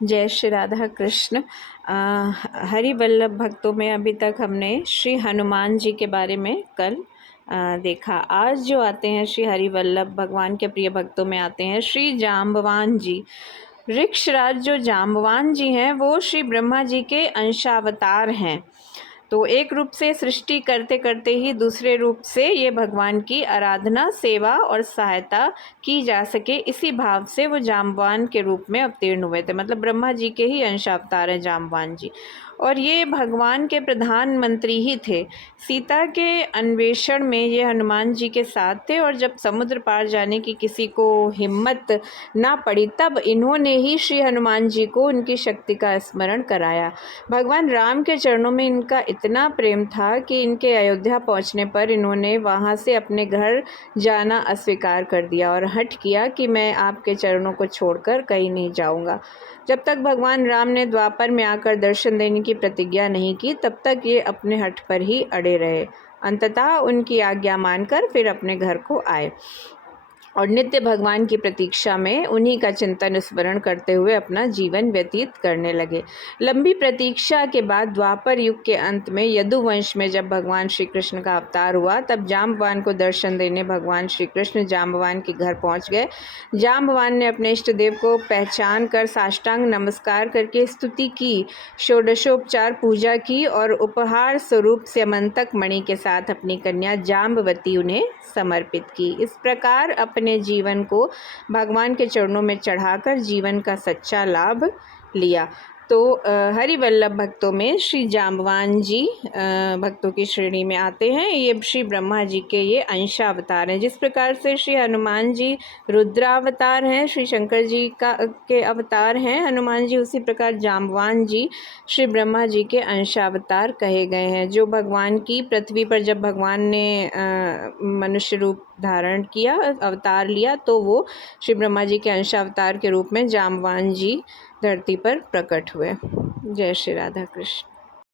जय श्री राधा कृष्ण। हरि वल्लभ भक्तों में अभी तक हमने श्री हनुमान जी के बारे में कल देखा। आज जो आते हैं श्री हरि वल्लभ भगवान के प्रिय भक्तों में आते हैं श्री जाम्बवान जी। वृक्षराज जो जाम्बवान जी हैं वो श्री ब्रह्मा जी के अंशावतार हैं। तो एक रूप से सृष्टि करते करते ही दूसरे रूप से ये भगवान की आराधना, सेवा और सहायता की जा सके, इसी भाव से वो जाम्बवान के रूप में अवतीर्ण हुए थे। मतलब ब्रह्मा जी के ही अंशावतार हैं जाम्बवान जी, और ये भगवान के प्रधानमंत्री ही थे। सीता के अन्वेषण में ये हनुमान जी के साथ थे, और जब समुद्र पार जाने की किसी को हिम्मत ना पड़ी तब इन्होंने ही श्री हनुमान जी को उनकी शक्ति का स्मरण कराया। भगवान राम के चरणों में इनका इतना प्रेम था कि इनके अयोध्या पहुंचने पर इन्होंने वहां से अपने घर जाना अस्वीकार कर दिया और हठ किया कि मैं आपके चरणों को छोड़कर कहीं नहीं जाऊंगा। जब तक भगवान राम ने द्वापर में आकर दर्शन देने की प्रतिज्ञा नहीं की तब तक ये अपने हठ पर ही अड़े रहे। अंततः उनकी आज्ञा मानकर फिर अपने घर को आए और नित्य भगवान की प्रतीक्षा में उन्हीं का चिंतन स्मरण करते हुए अपना जीवन व्यतीत करने लगे। लंबी प्रतीक्षा के बाद द्वापर युग के अंत में यदुवंश में जब भगवान श्री कृष्ण का अवतार हुआ तब जाम्बवान को दर्शन देने भगवान श्री कृष्ण जाम्बवान के घर पहुंच गए। जाम्बवान ने अपने इष्ट देव को पहचान कर साष्टांग नमस्कार करके स्तुति की, षोडशोपचार पूजा की और उपहार स्वरूप स्यमंतक मणि के साथ अपनी कन्या जाम्बवती उन्हें समर्पित की। इस प्रकार अपने जीवन को भगवान के चरणों में चढ़ाकर जीवन का सच्चा लाभ लिया। तो हरि वल्लभ भक्तों में श्री जाम्बवान जी भक्तों की श्रेणी में आते हैं। ये श्री ब्रह्मा जी के ये अंशावतार हैं। जिस प्रकार से श्री हनुमान जी रुद्रावतार हैं, श्री शंकर जी के अवतार हैं हनुमान जी, उसी प्रकार जाम्बवान जी श्री ब्रह्मा जी के अंशावतार कहे गए हैं। जो भगवान की पृथ्वी पर जब भगवान ने मनुष्य रूप धारण किया, अवतार लिया, तो वो श्री ब्रह्मा जी के अंशावतार के रूप में जाम्बवान जी धरती पर प्रकट हुए। जय श्री राधा कृष्ण।